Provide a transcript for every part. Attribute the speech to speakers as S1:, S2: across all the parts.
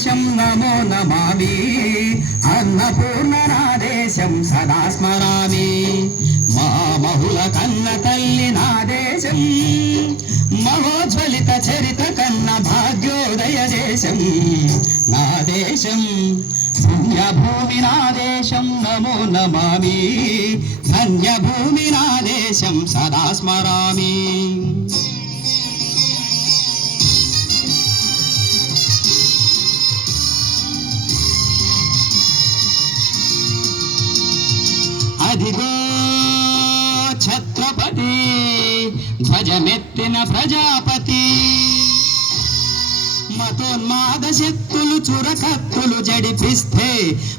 S1: దేశం నమో నమామి. అన్నపూర్ణ నా సదా స్మరామి. మా మహుల కన్న తల్లి నా దేశం మహోజ్వలిత చరిత కన్న భాగ్యోదయ దేశం. నా దేశం పుణ్యభూమి నా దేశం నమో నమామి. ధన్యభూమి నా దేశం సదా స్మరామి. అదిగో ఛత్రపతి ధ్వజమెత్తిన ప్రజాపతి. మతోన్మాద శక్తులు చురకత్తులు జడిపిస్తే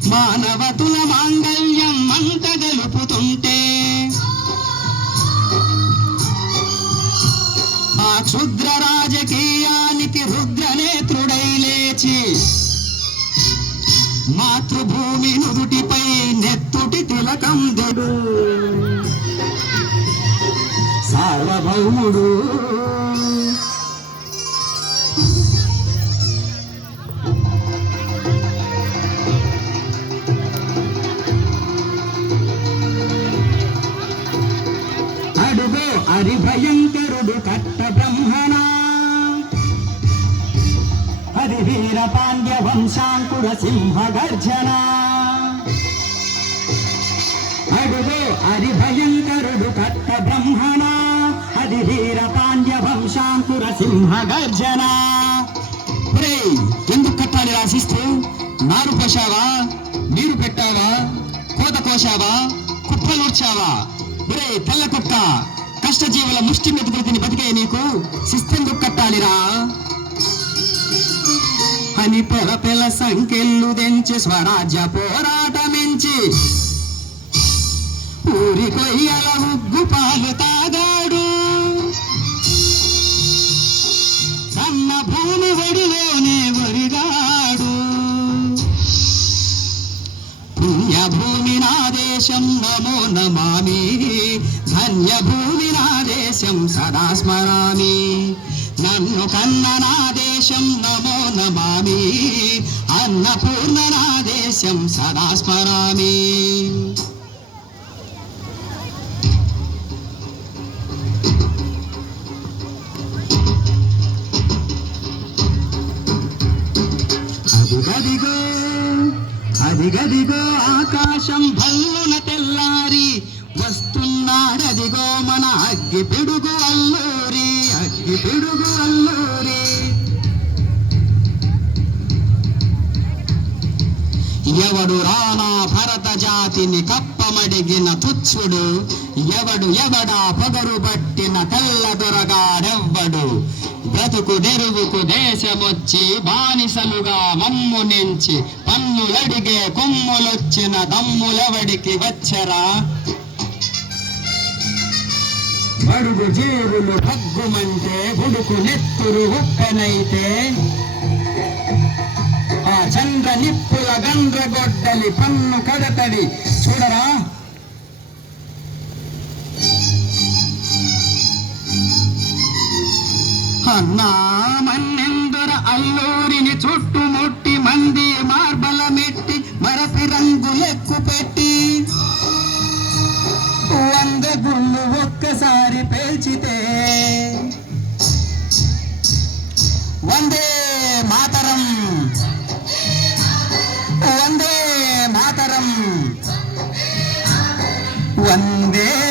S1: మానవతుల మాంగళ్యం మంట గలుపుతుంటే. ఆ క్షుద్ర రాజకీయానికి రుద్రనేత్రుడై లేచి మాతృభూమి నుదుటి నందుడు. సార్వభౌముడు. అడుగో అరి భయంకరుడు కట్ట బ్రహ్మణ హరి వీర పాండ్య వంశాంకుర సింహ గర్జనా అడుగో హరి భయంకరుడు కట్ట బ్రహ్మణ హరి వీర పాండ్య వంశాంకుర సింహ గర్జన ఎందుకు కట్టాలి రాశిస్తూ నారు పోసావా నీరు పెట్టావా? కోత కోసావా కుప్పలూర్చావా ఒరే తెల్ల కుక్క కష్టజీవుల ముష్టి మెతుకులు తిని బతికే నీకు? శిస్తెందుకు కట్టాలిరా. అని పెల పెల సంకెళ్ళు దెంచి స్వరాజ్య పోరాటమించి ఊరి కొయ్యల ఉగ్గు పాలు తాగాడు కన్న భూమి ఒడిలోనే ఒరిగాడు పుణ్యభూమి నా దేశం నమో నమామి ధన్యభూమి నా దేశం సదా స్మరామి నన్ను కన్న నా దేశం నమో నమామి అన్నపూర్ణ నా దేశం సదా స్మరామి అదిగదిగో ఆకాశం భల్లున తెల్లారి వస్తున్నాడదిగో మన అగ్గి పిడుగు అల్లూరి అగ్గి పిడుగు అల్లూరి. ఎవడు రానా భరత జాతిని కప్పమడిగిన తుచ్చుడు ఎవడు ఎవడా పొగరు పట్టిన తెల్ల దొరగాడెవ్వడు. బ్రతుకు తెరువుకు దేశమొచ్చి బానిసలుగా మమ్ము నించి పన్నులడిగే కొమ్ములొచ్చిన దమ్ములెవడికి వచ్చరా? బడుగు జీవులు భగ్గుమంటే బుడుకు నెత్తురు ఉప్పెనైతే. ఆ చంద్ర నిప్పుల గండ్రగొడ్డలి పన్ను కడతడి. చూడరా మన్నెందర అల్లూరిని చుట్టుముట్టి మంది మార్బల మెట్టి మరపి రంగులెక్కు పెట్టి వంద గుళ్ళు ఒక్కసారి పేల్చితే. వందే మాతరం. వందే మాతరం. వందే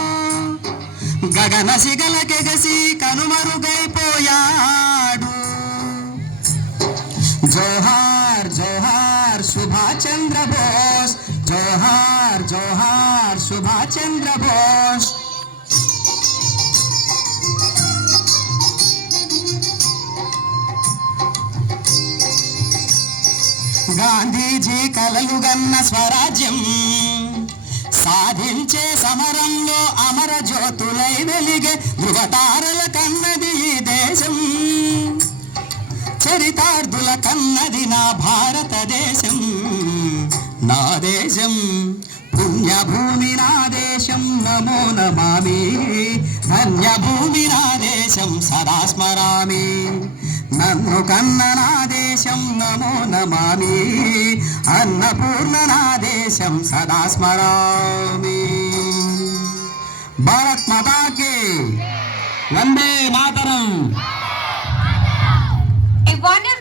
S1: గగన సిగలకెగసి కనుమరుగైపోయాడు. జోహార్ జోహార్ సుభాష్ చంద్ర బోస్. జోహార్ జోహార్ జోహార్ సుభాష్ చంద్ర బోస్. గాంధీజీ కలలుగన్న స్వరాజ్యం. సాధించే సమరంలో అమర జ్యోతులై వెలిగే ధృవతారల కన్నది ఈ దేశం. చరితార్థుల కన్నది నా భారతదేశం. నా దేశం పుణ్యభూమి నా దేశం నమో నమామి. ధన్యభూమి నా దేశం సదా స్మరామి. నన్ను కన్న నా దేశం నమో నమామి. అన్నపూర్ణ నా దేశం సదా స్మరామి. భారత్ మాతాకి వందే మాతరం.
S2: A wonder